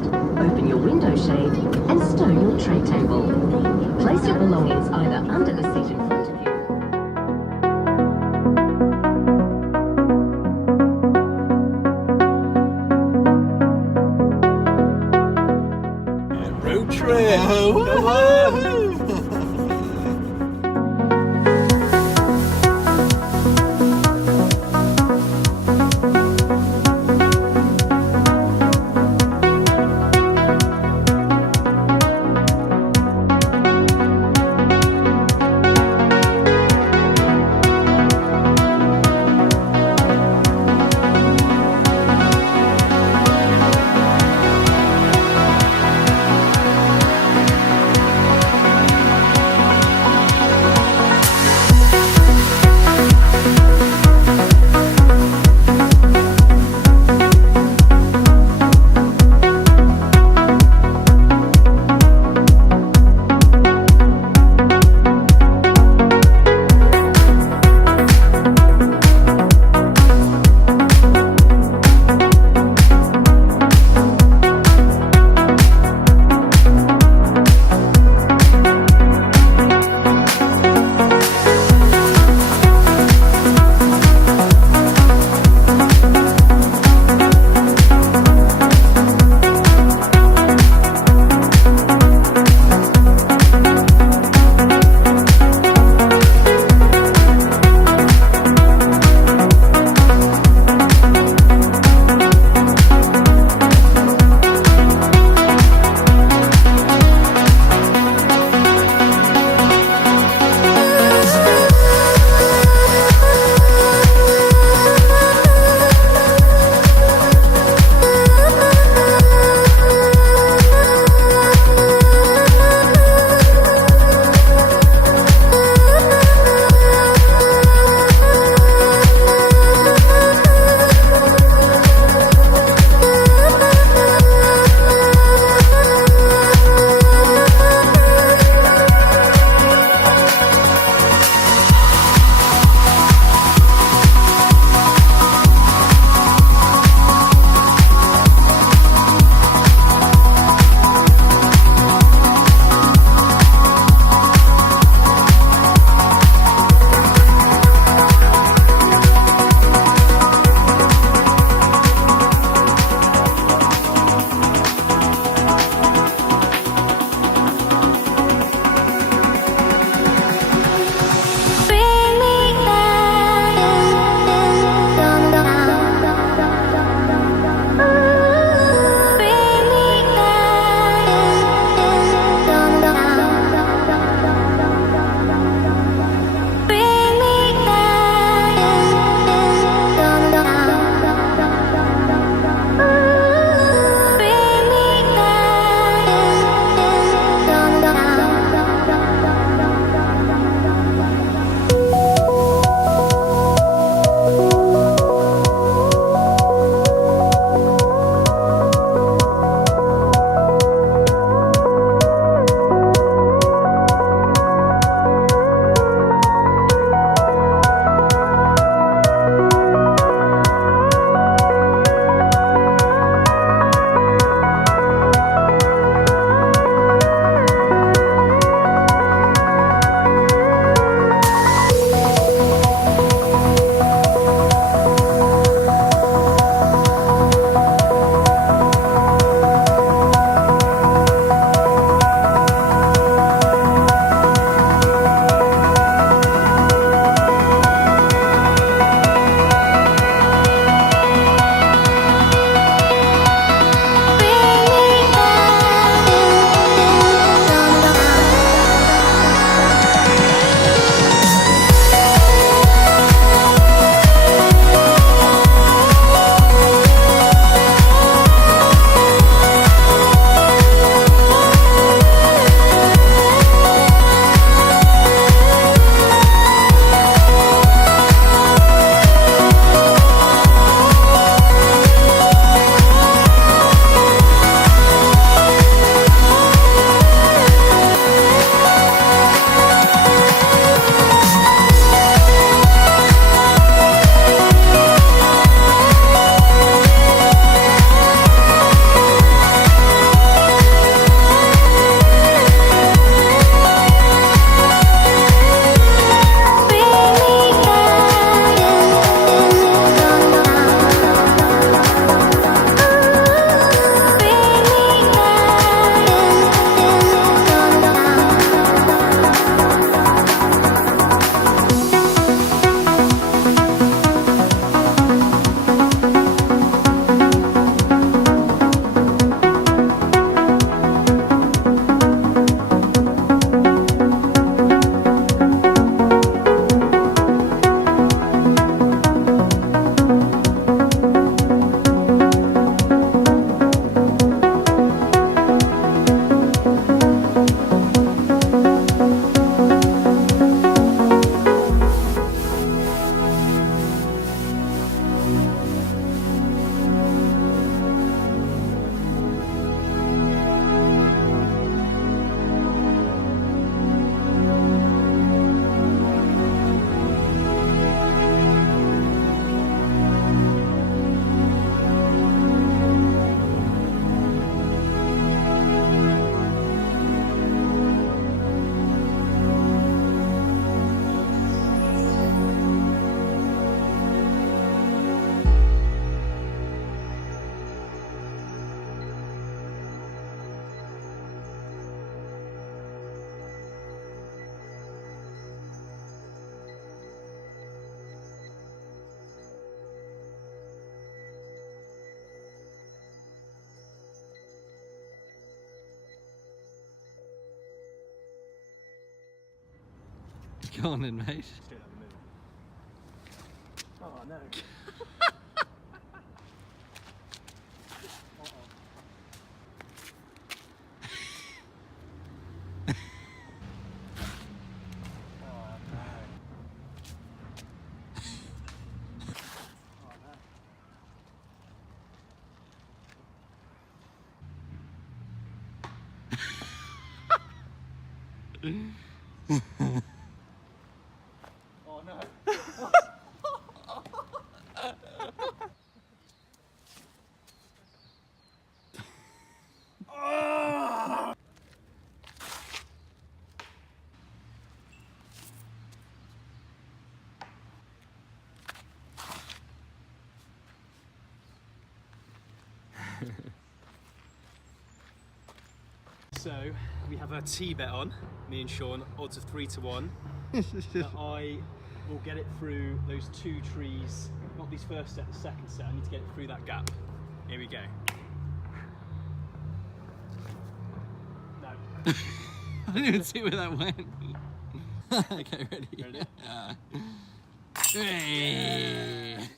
armrest, open your window shade, and stow your tray table. Place your belongings either under the seat in front of you. Road trip! Come on! Go on in, mate. Straight down the middle. Oh no. Oh no. So we have a tea bet on, me and Sean, odds of 3 to 1. That I will get it through those 2 trees, not these first set, the second set. I need to get it through that gap. Here we go. No. I didn't even see where that went. Okay, ready? Ready? Yeah. Hey.